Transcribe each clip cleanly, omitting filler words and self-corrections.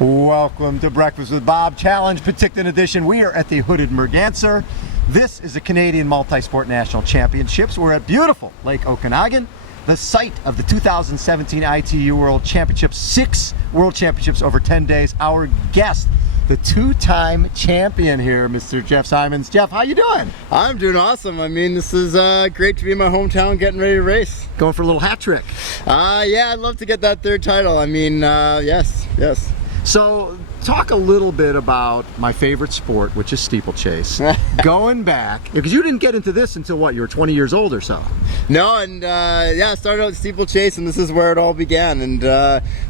Welcome to Breakfast with Bob Challenge Penticton Edition. We are at the hooded Merganser. This is the Canadian Multi-Sport National Championships. We're at beautiful Lake Okanagan, the site of the 2017 ITU World Championships, 6 World Championships over 10 days. Our guest, the two-time champion here, Mr. Jeff Symonds. Jeff, how you doing? I'm doing awesome. I mean, this is great to be in my hometown getting ready to race. Going for a little hat trick. Yeah, I'd love to get that third title. I mean, yes. So, talk a little bit about my favorite sport, which is steeplechase. Going back, because you didn't get into this until what, you were 20 years old or so? No, and yeah, I started out steeplechase, and this is where it all began. And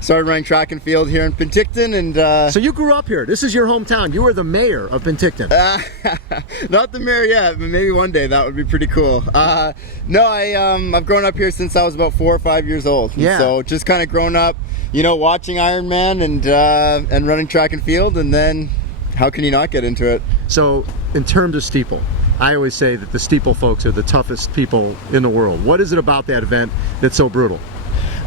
started running track and field here in Penticton. And so you grew up here. This is your hometown. You were the mayor of Penticton. Not the mayor yet, but maybe one day that would be pretty cool. No, I've grown up here since I was about 4 or 5 years old. Yeah. So just kind of grown up, you know, watching Ironman and running track and field, and then how can you not get into it? So in terms of steeple, I always say that the steeple folks are the toughest people in the world. What is it about that event that's so brutal?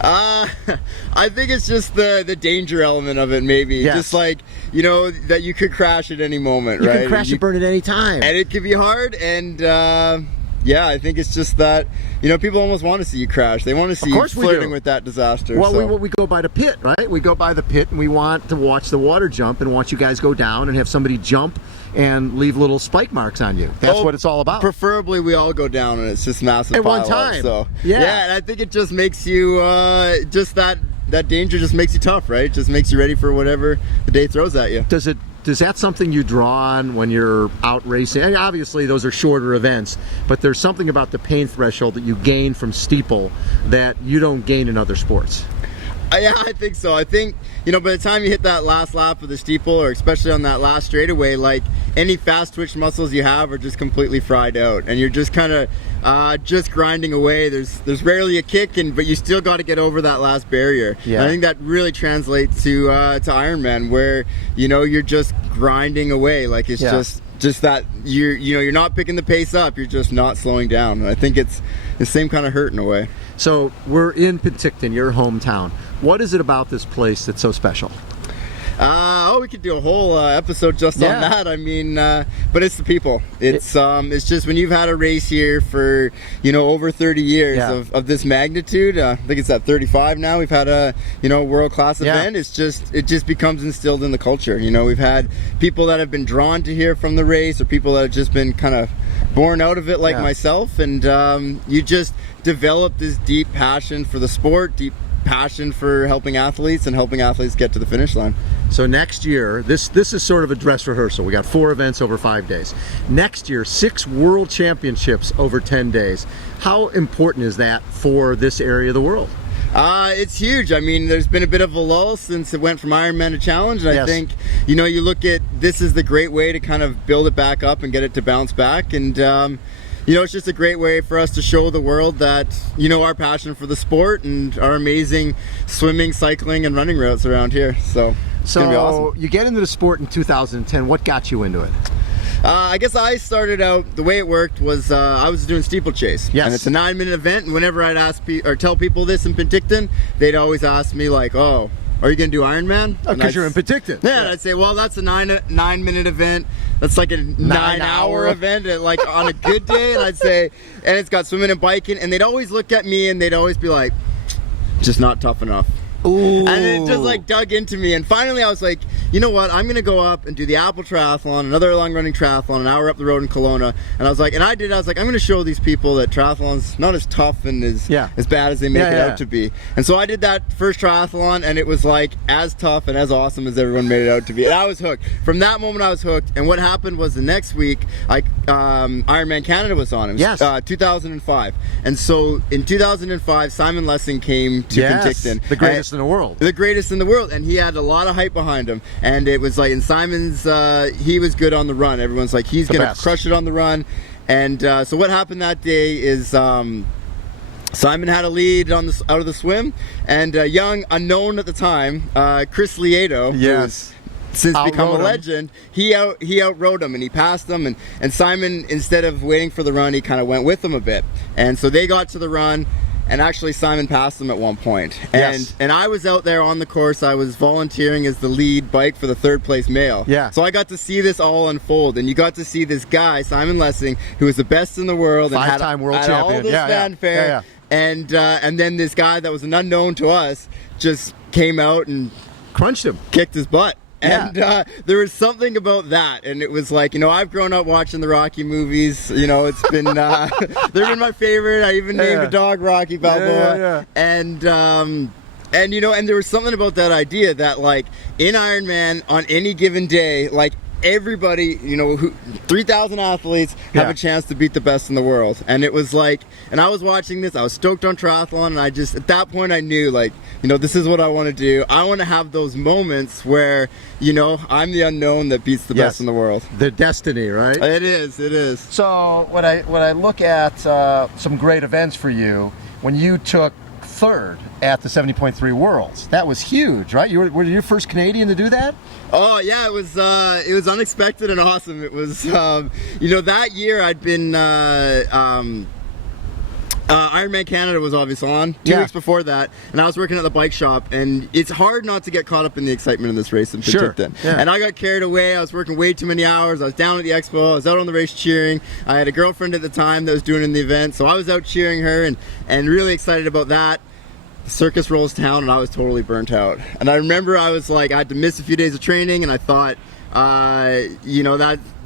I think it's just the danger element of it, maybe. Yes. Just like, you know, that you could crash at any moment, You right? can crash and burn at any time. And it could be hard, and yeah, I think it's just that, you know, people almost want to see you crash. They want to see you flirting with that disaster. Well, so. we go by the pit, right? We go by the pit, and we want to watch the water jump and watch you guys go down and have somebody jump and leave little spike marks on you. That's what it's all about. Preferably we all go down and it's just massive at one pile time. Up, so yeah, and I think it just makes you just that danger just makes you tough, right? It just makes you ready for whatever the day throws at you. Is that something you draw on when you're out racing? And obviously those are shorter events, but there's something about the pain threshold that you gain from steeple that you don't gain in other sports. Yeah, I think so. I think, you know, by the time you hit that last lap of the steeple, or especially on that last straightaway, like any fast twitch muscles you have are just completely fried out, and you're just kind of just grinding away. There's rarely a kick, but you still got to get over that last barrier. Yeah. And I think that really translates to Ironman, where, you know, you're just grinding away. Like it's just that you're not picking the pace up. You're just not slowing down. And I think it's the same kind of hurt in a way. So we're in Penticton, your hometown. What is it about this place that's so special? We could do a whole episode just on that. I mean, but it's the people. It's just when you've had a race here for, you know, over 30 years of this magnitude. I think it's at 35 now. We've had a, you know, world-class event. It just becomes instilled in the culture. You know, we've had people that have been drawn to here from the race, or people that have just been kind of born out of it, like myself. And you just develop this deep passion for the sport, deep passion for helping athletes and helping athletes get to the finish line. So next year, this is sort of a dress rehearsal. We got 4 events over 5 days. Next year, 6 World Championships over 10 days. How important is that for this area of the world? It's huge. I mean, there's been a bit of a lull since it went from Ironman to Challenge, and I think, you know, you look at this is the great way to kind of build it back up and get it to bounce back, and you know, it's just a great way for us to show the world that, you know, our passion for the sport and our amazing swimming, cycling, and running routes around here. So it's gonna be awesome. You get into the sport in 2010. What got you into it? I guess I started out, the way it worked was I was doing steeplechase. Yes. And it's a 9-minute event, and whenever I'd ask or tell people this in Penticton, they'd always ask me like, oh, are you going to do Ironman? Because you're in Penticton. Yeah, and I'd say, well, that's a 9-minute event. That's like a 9-hour event, like on a good day. And I'd say, and it's got swimming and biking. And they'd always look at me and they'd always be like, just not tough enough. Ooh. And it just like dug into me, and finally I was like, you know what, I'm gonna go up and do the Apple Triathlon, another long running triathlon, an hour up the road in Kelowna. And I was like, I'm gonna show these people that triathlon's not as tough and as bad as they make it out to be. And so I did that first triathlon, and it was like as tough and as awesome as everyone made it out to be. And I was hooked. From that moment I was hooked. And what happened was the next week, Ironman Canada was on. It was 2005. And so in 2005, Simon Lessing came to Penticton. The greatest in the world. The greatest in the world, and he had a lot of hype behind him. And it was like, in Simon's, he was good on the run. Everyone's like, he's gonna crush it on the run. And so what happened that day is Simon had a lead on out of the swim, and a young, unknown at the time, Chris Lieto, who's since become a legend, he outrode him, and he passed him, and Simon, instead of waiting for the run, he kind of went with him a bit. And so they got to the run, and actually Simon passed him at one point. Yes. And I was out there on the course. I was volunteering as the lead bike for the 3rd place male. Yeah. So I got to see this all unfold, and you got to see this guy, Simon Lessing, who was the best in the world, and had 5-time world all champion. this Yeah, fanfare. yeah. And then this guy that was an unknown to us just came out and Crunched him. kicked his butt. Yeah. And there was something about that, and it was like, I've grown up watching the Rocky movies. It's been they've been my favorite. I even named a dog Rocky Balboa. Yeah. And there was something about that idea that, like, in Ironman on any given day, like, everybody, 3,000 athletes have a chance to beat the best in the world. And it was like, and I was watching this, I was stoked on triathlon, and I just, at that point I knew, like, this is what I want to do. I want to have those moments where, I'm the unknown that beats the best in the world. The destiny, right? It is. So when I look at some great events for you, when you took 3rd at the 70.3 Worlds, that was huge, right? Were you your first Canadian to do that? Oh yeah, it was unexpected and awesome. It was that year I'd been Ironman Canada was obviously on 2 weeks before that, and I was working at the bike shop, and it's hard not to get caught up in the excitement of this race in Penticton. Sure. Yeah. And I got carried away. I was working way too many hours. I was down at the expo. I was out on the race cheering. I had a girlfriend at the time that was doing in the event, so I was out cheering her and really excited about that. The circus rolls down, and I was totally burnt out. And I remember I was like, I had to miss a few days of training, and I thought,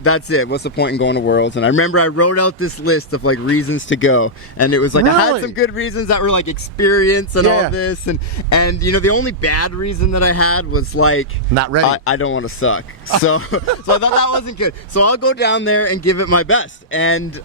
that's it. What's the point in going to Worlds? And I remember I wrote out this list of, like, reasons to go, and it was like, I had some good reasons that were like experience and all this, and the only bad reason that I had was like, not ready. I don't want to suck. So I thought that wasn't good. So I'll go down there and give it my best. And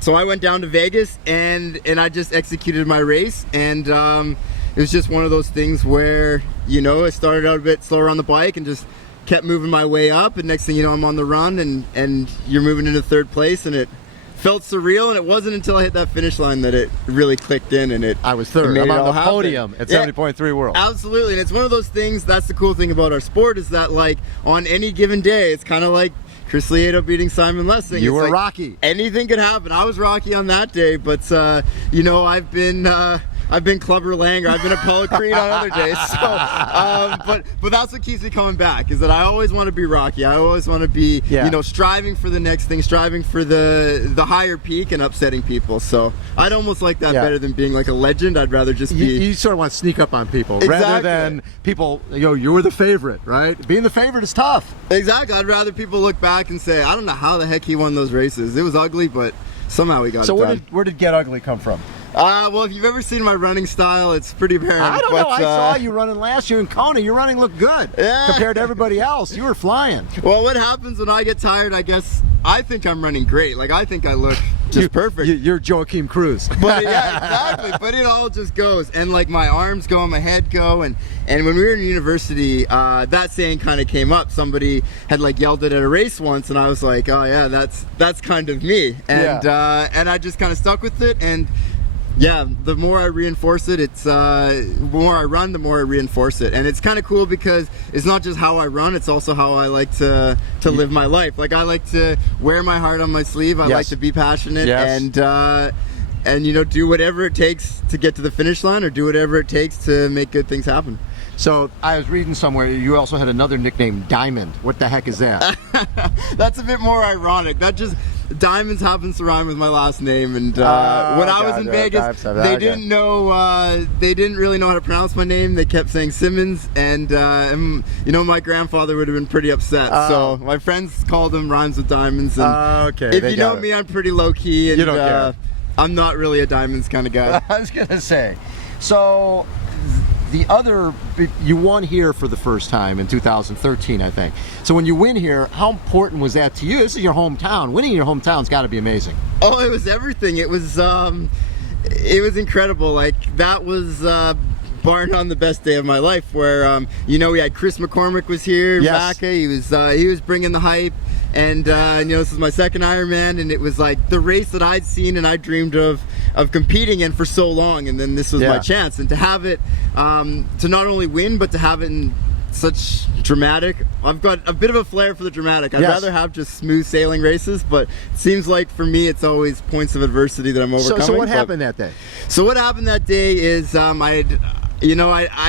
so I went down to Vegas and I just executed my race, and it was just one of those things where, I started out a bit slower on the bike and just kept moving my way up, and next thing you know, I'm on the run, and you're moving into 3rd place, and it felt surreal, and it wasn't until I hit that finish line that it really clicked in, and I was 3rd. I'm on the podium at 70.3 World. Absolutely, and it's one of those things, that's the cool thing about our sport, is that, like, on any given day, it's kind of like Chris Lieto beating Simon Lessing. You were like, Rocky. Anything could happen. I was Rocky on that day, but I've been Clubber Lang, or I've been Apollo Creed on other days. So, but that's what keeps me coming back, is that I always want to be Rocky. I always want to be, striving for the next thing, striving for the higher peak, and upsetting people. So I'd almost like that better than being like a legend. I'd rather just be. You sort of want to sneak up on people rather than people. You were the favorite, right? Being the favorite is tough. Exactly. I'd rather people look back and say, I don't know how the heck he won those races. It was ugly, but somehow he got it done. So where did Get Ugly come from? Well, if you've ever seen my running style, it's pretty apparent. I don't know. I saw you running last year in Kona. Your running looked good compared to everybody else. You were flying. Well, what happens when I get tired, I guess, I think I'm running great. Like, I think I look just perfect. You're Joachim Cruz. But yeah, exactly. But it all just goes. And like my arms go and my head go. And when we were in university, that saying kind of came up. Somebody had like yelled it at a race once, and I was like, oh yeah, that's kind of me. And I just kind of stuck with it. And yeah, the more I reinforce it, the more I run, the more I reinforce it. And it's kind of cool because it's not just how I run, it's also how I like to live my life. Like, I like to wear my heart on my sleeve. I like to be passionate and do whatever it takes to get to the finish line, or do whatever it takes to make good things happen. So I was reading somewhere you also had another nickname, Diamond. What the heck is that? That's a bit more ironic. Diamonds happens to rhyme with my last name, and when I was in Vegas, they didn't know, they didn't really know how to pronounce my name. They kept saying Symonds, and my grandfather would have been pretty upset. So my friends called him Rhymes with Diamonds. And if you know me, I'm pretty low key, and you don't care. I'm not really a diamonds kind of guy. I was gonna say, so. You won here for the first time in 2013, I think. So when you win here, how important was that to you? This is your hometown. Winning in your hometown's got to be amazing. Oh, it was everything. It was incredible. Like, that was bar none the best day of my life. Where we had Chris McCormick was here. Yes. Vaca. He was bringing the hype. And this is my second Ironman, and it was like the race that I'd seen and I dreamed of competing in for so long, and then this was my chance. And to have it, to not only win, but to have it in such dramatic. I've got a bit of a flair for the dramatic. I'd rather have just smooth sailing races, but it seems like for me it's always points of adversity that I'm overcoming. So what happened that day? So what happened that day is I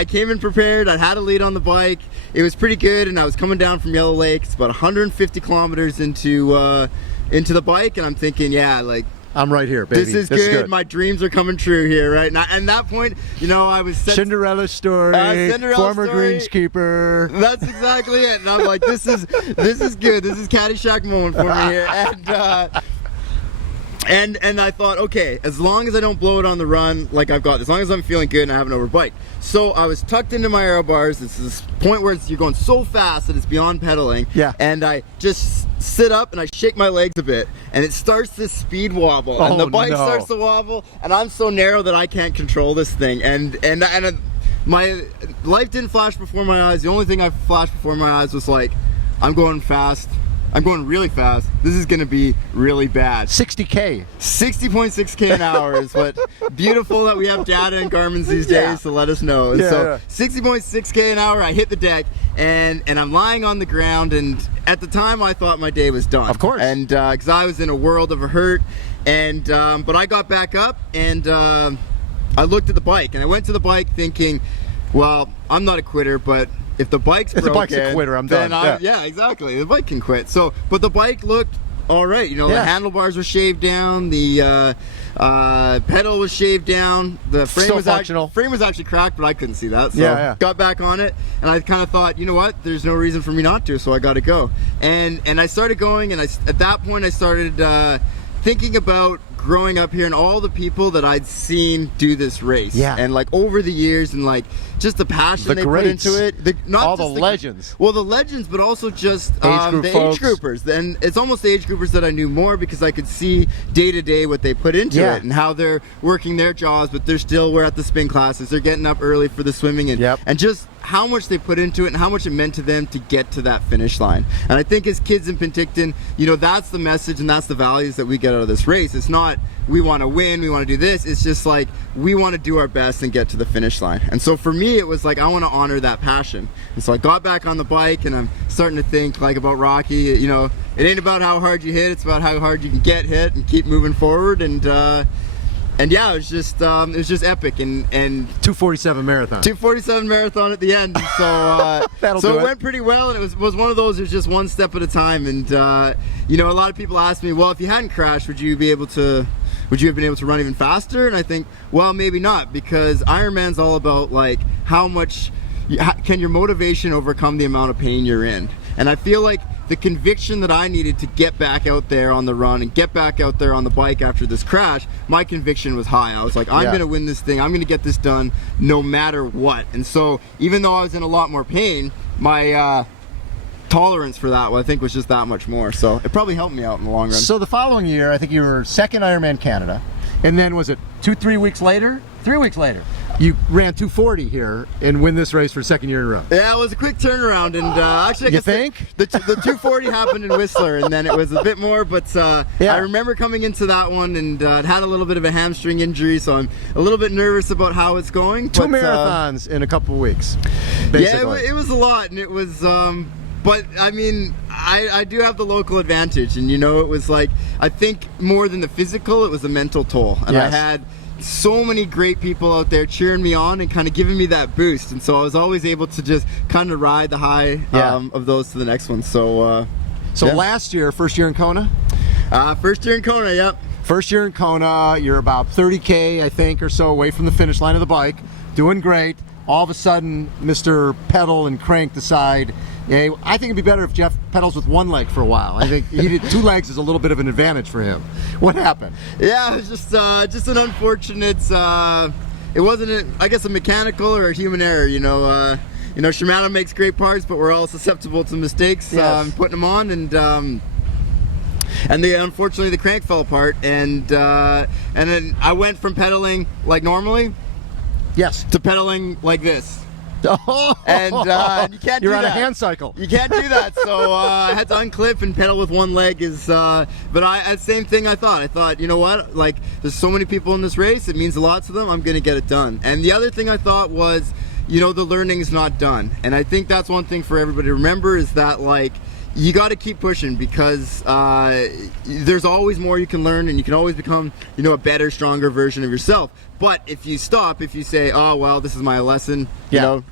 came in prepared. I had a lead on the bike. It was pretty good, and I was coming down from Yellow Lake. It's about 150 kilometers into the bike, and I'm thinking, yeah, like, I'm right here, baby. This is good. My dreams are coming true here, right? And at that point, I was set Cinderella story, former greenskeeper. That's exactly it. And I'm like, this is good. This is Caddyshack moment for me here. And I thought, okay, as long as I don't blow it on the run, like I've got, as long as I'm feeling good and I haven't overbiked. So I was tucked into my aero bars. It's this point where you're going so fast that it's beyond pedaling. Yeah. And I just sit up and I shake my legs a bit, and it starts this speed wobble, and the bike starts to wobble, and I'm so narrow that I can't control this thing. And my life didn't flash before my eyes. The only thing I flashed before my eyes was like, I'm going fast. I'm going really fast. This is going to be really bad. 60K. 60.6K an hour is what. Beautiful that we have data and Garmin's these days to let us know. And so 60.6K an hour, I hit the deck, and I'm lying on the ground, and at the time I thought my day was done. Of course. And because I was in a world of hurt, and but I got back up, and I looked at the bike, and I went to the bike thinking, well, I'm not a quitter, but if the bike's broken, the bike's a quitter, I'm done. Yeah, exactly. The bike can quit. So, but the bike looked all right. The handlebars were shaved down. The pedal was shaved down. The frame Still was functional. Frame was actually cracked, but I couldn't see that. So got back on it, and I kind of thought, you know what? There's no reason for me not to, so I got to go. And I started going, and at that point I started thinking about growing up here and all the people that I'd seen do this race. Yeah. And like over the years, and like just the passion they put into it. All the legends. Well, the legends, but also just the age groupers. And it's almost the age groupers that I knew more, because I could see day to day what they put into it and how they're working their jobs, but we're at the spin classes. They're getting up early for the swimming, and just how much they put into it and how much it meant to them to get to that finish line. And I think as kids in Penticton, that's the message and that's the values that we get out of this race. It's not we want to win, we want to do this. It's just like we want to do our best and get to the finish line. And so for me, it was like I want to honor that passion. And so I got back on the bike, and I'm starting to think like about Rocky. It ain't about how hard you hit, it's about how hard you can get hit and keep moving forward. And yeah, it was just epic, and 247 marathon. 247 marathon at the end. So it went pretty well, and it was one of those. It was just one step at a time. And a lot of people ask me, well, if you hadn't crashed, would you have been able to run even faster? And I think, well, maybe not, because Ironman's all about like how much can your motivation overcome the amount of pain you're in. And I feel like the conviction that I needed to get back out there on the run and get back out there on the bike after this crash, my conviction was high. I was like, I'm going to win this thing. I'm going to get this done no matter what. And so even though I was in a lot more pain, my tolerance for that, I think, was just that much more. So it probably helped me out in the long run. So the following year, I think you were second Ironman Canada. And then was it 3 weeks later, you ran 240 here and win this race for the second year in a row. Yeah, it was a quick turnaround, and actually, I guess the 240 happened in Whistler, and then it was a bit more. But I remember coming into that one, and it had a little bit of a hamstring injury, so I'm a little bit nervous about how it's going. Two marathons in a couple of weeks. Basically. Yeah, it was a lot, and it was. But I mean, I do have the local advantage, and it was like, I think more than the physical, it was the mental toll, and I had so many great people out there cheering me on and kind of giving me that boost, and so I was always able to just kind of ride the high of those to the next one. So last year, first year in Kona? First year in Kona, yep. First year in Kona, you're about 30K, I think, or so away from the finish line of the bike, doing great. All of a sudden, Mr. Pedal and Crank decide, I think it'd be better if Jeff pedals with one leg for a while. I think he did 2 legs is a little bit of an advantage for him. What happened? Yeah, it was just an unfortunate. It wasn't, I guess, a mechanical or a human error. Shimano makes great parts, but we're all susceptible to mistakes putting them on, and unfortunately the crank fell apart, and then I went from pedaling like normally, to pedaling like this. And you can't do that. You're on a hand cycle. You can't do that. So I had to unclip and pedal with one leg. But same thing I thought, you know what? Like, there's so many people in this race. It means a lot to them. I'm going to get it done. And the other thing I thought was, the learning's not done. And I think that's one thing for everybody to remember, is that like, you got to keep pushing, because there's always more you can learn, and you can always become, a better, stronger version of yourself. But if you stop, if you say, oh, well, this is my lesson,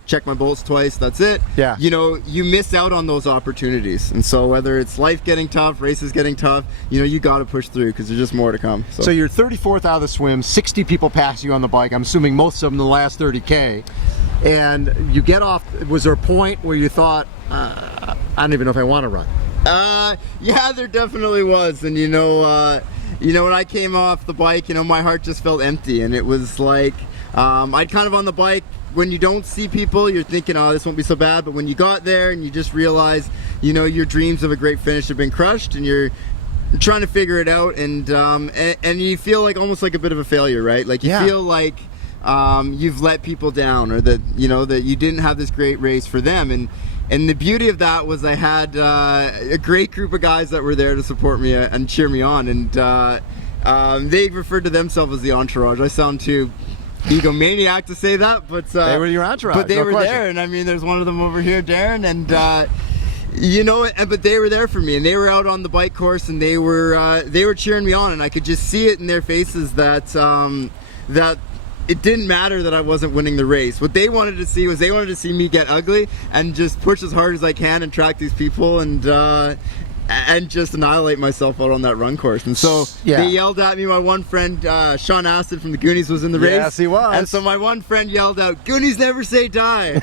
check my bolts twice, that's it, you miss out on those opportunities. And so whether it's life getting tough, races getting tough, you got to push through, because there's just more to come. So you're 34th out of the swim, 60 people pass you on the bike, I'm assuming most of them the last 30K, and you get off. Was there a point where you thought, I don't even know if I want to run? Yeah, there definitely was. And when I came off the bike, my heart just felt empty, and it was like, I'd kind of on the bike, when you don't see people, you're thinking, oh, this won't be so bad. But when you got there and you just realize, your dreams of a great finish have been crushed, and you're trying to figure it out, and you feel like almost like a bit of a failure, right? Like you feel like you've let people down, or that that you didn't have this great race for them. And the beauty of that was I had a great group of guys that were there to support me and cheer me on, and they referred to themselves as the entourage. I sound too egomaniac to say that, but they were your entourage. But they were there, and I mean, there's one of them over here, Darren, and but they were there for me, and they were out on the bike course, and they were cheering me on, and I could just see it in their faces that it didn't matter that I wasn't winning the race. What they wanted to see was, they wanted to see me get ugly and just push as hard as I can and track these people, and just annihilate myself out on that run course. And so they yelled at me. My one friend, Sean Aston from the Goonies, was in the race. Yes, he was. And so my one friend yelled out, "Goonies never say die."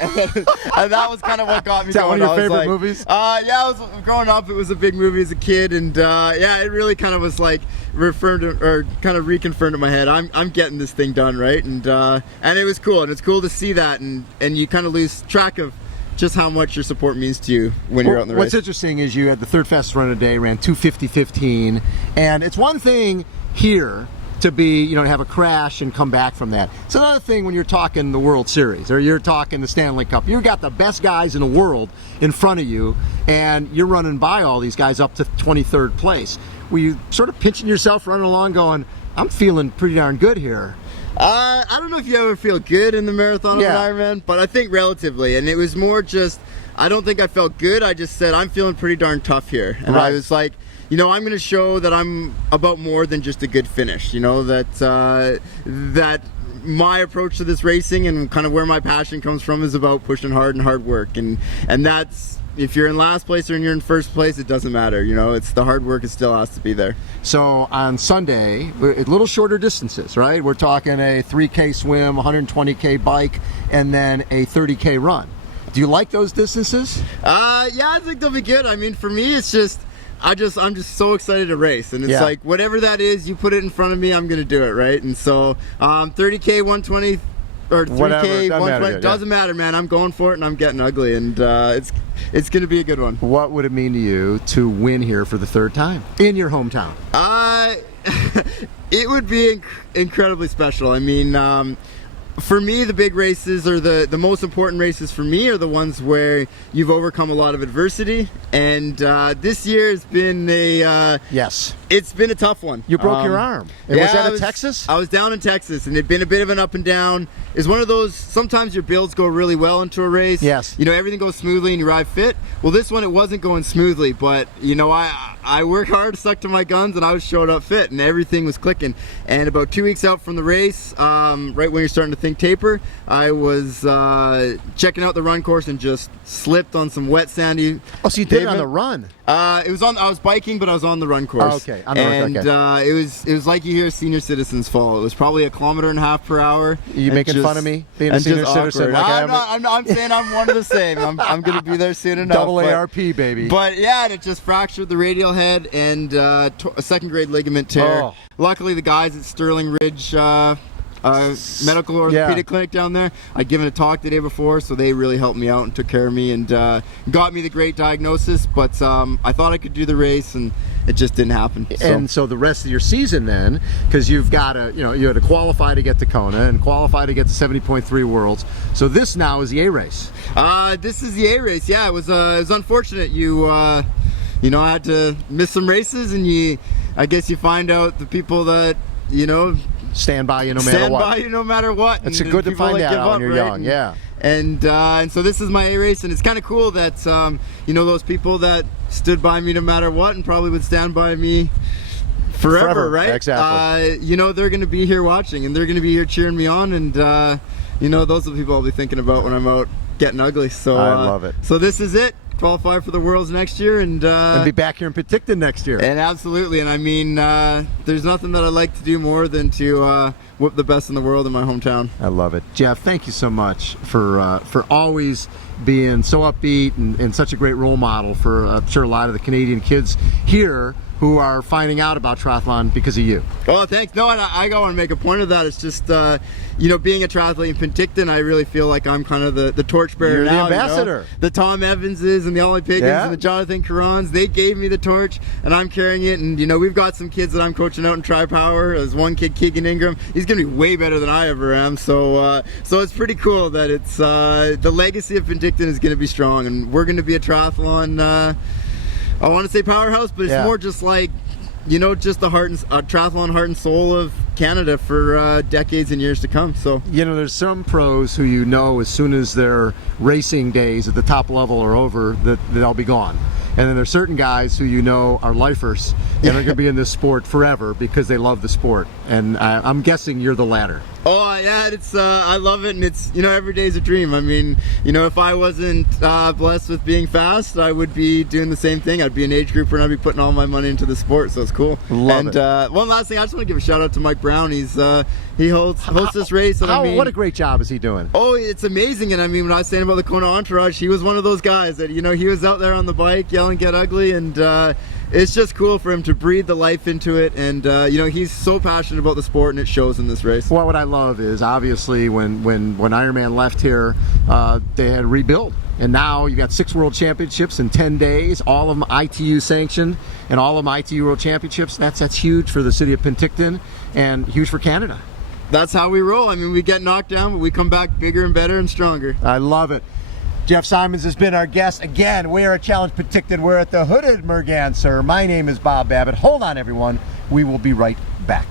And that was kind of what got me going. Is that one of your favorite movies? Yeah, growing up, it was a big movie as a kid, and it really kind of was like reconfirmed in my head, I'm getting this thing done, right? And it was cool, and it's cool to see that, and you kind of lose track of just how much your support means to you when you're out in the race. What's interesting is you had the third fastest run of the day, ran 2:50:15, and it's one thing here to be, to have a crash and come back from that. It's another thing when you're talking the World Series, or you're talking the Stanley Cup. You've got the best guys in the world in front of you, and you're running by all these guys up to 23rd place. Were you sort of pinching yourself running along going, I'm feeling pretty darn good here? I don't know if you ever feel good in the marathon of an Ironman, but I think relatively. And it was more just, I don't think I felt good. I just said, I'm feeling pretty darn tough here. And I was like, I'm going to show that I'm about more than just a good finish. That my approach to this racing and kind of where my passion comes from is about pushing hard and hard work. And that's, if you're in last place or you're in first place, it doesn't matter. It's the hard work, it still has to be there. So on Sunday, a little shorter distances, right? We're talking a 3K swim, 120K bike, and then a 30K run. Do you like those distances? Yeah, I think they'll be good. I mean, for me, it's just, I'm just so excited to race, and it's like, whatever that is, you put it in front of me, I'm gonna do it, right? And so 30K, 120, or 3K, 120, doesn't matter, man. I'm going for it, and I'm getting ugly, and it's going to be a good one. What would it mean to you to win here for the third time in your hometown? It would be incredibly special. I mean, for me, the big races, or the most important races for me, are the ones where you've overcome a lot of adversity. And this year has been it's been a tough one. You broke your arm. Was that in Texas? I was down in Texas, and it'd been a bit of an up and down. It's one of those, sometimes your builds go really well into a race. Yes. Everything goes smoothly and you arrive fit. Well, this one, it wasn't going smoothly, but I worked hard, stuck to my guns, and I was showing up fit, and everything was clicking. And about 2 weeks out from the race, right when you're starting to think taper, I was checking out the run course and just slipped on some wet, sandy. Oh, so you did it on the run? It was on. I was biking, but I was on the run course. Oh, okay, on the run course. And it was like you hear senior citizens fall. It was probably 1.5 kilometers per hour. Are you making fun of me being a senior citizen? I'm saying I'm one of the same. I'm going to be there soon enough. Double ARP, baby. But yeah, and it just fractured the radial head and a second grade ligament tear. Oh. Luckily, the guys at Sterling Ridge medical orthopedic clinic down there, I'd given a talk the day before, so they really helped me out and took care of me and got me the great diagnosis. But I thought I could do the race, and it just didn't happen. And so the rest of your season then, because you've got to, you had to qualify to get to Kona and qualify to get to 70.3 Worlds. So this now is the A race. This is the A race. Yeah, it was unfortunate. I had to miss some races, and I guess you find out the people that stand by you no matter what. Stand by you no matter what. It's good to find out when you're young, yeah. And so this is my A race, and it's kind of cool that you know, those people that stood by me no matter what and probably would stand by me forever, right? Exactly. You know, they're going to be here watching, and they're going to be here cheering me on, and you know, those are the people I'll be thinking about when I'm out getting ugly. So I love it. So this is it. Qualify for the Worlds next year, and be back here in Penticton next year. And absolutely, and I mean, there's nothing that I'd like to do more than to whip the best in the world in my hometown. I love it. Jeff, thank you so much for always being so upbeat and such a great role model for I'm sure a lot of the Canadian kids here who are finding out about triathlon because of you. Oh, thanks. No, and I want to make a point of that. It's just, you know, being a triathlete in Penticton, I really feel like I'm kind of the torchbearer. You're now, the ambassador. You know? The Tom Evanses and the Ollie Piggins and the Jonathan Carrons, they gave me the torch, and I'm carrying it. And, you know, we've got some kids that I'm coaching out in Tri-Power. There's one kid, Keegan Ingram. He's going to be way better than I ever am. So it's pretty cool that it's the legacy of Penticton is going to be strong, and we're going to be a triathlon I want to say powerhouse, but it's more just like, you know, just the triathlon heart and soul of Canada for decades and years to come. So, you know, there's some pros who, you know, as soon as their racing days at the top level are over, that they'll be gone. And then there's certain guys who, you know, are lifers and are going to be in this sport forever because they love the sport. And I'm guessing you're the latter. Oh yeah, it's I love it, and it's, you know, every day's a dream. I mean, you know, if I wasn't blessed with being fast, I would be doing the same thing. I'd be an age grouper, and I'd be putting all my money into the sport. So it's cool. Love it. One last thing, I just want to give a shout out to Mike Brown. He hosts this race. And I mean, what a great job is he doing? Oh, it's amazing. And I mean, when I was saying about the Kona entourage, he was one of those guys that, you know, he was out there on the bike yelling "Get Ugly," and it's just cool for him to breathe the life into it. And you know, he's so passionate about the sport, and it shows in this race. Well, what I love is, obviously, when Ironman left here, they had to rebuild. And now you got 6 World Championships in 10 days, all of them ITU sanctioned, and all of them ITU World Championships. That's huge for the city of Penticton and huge for Canada. That's how we roll. I mean, we get knocked down, but we come back bigger and better and stronger. I love it. Jeff Symonds has been our guest. Again, we are at Challenge Penticton. We're at the hooded Merganser. My name is Bob Babbitt. Hold on, everyone. We will be right back.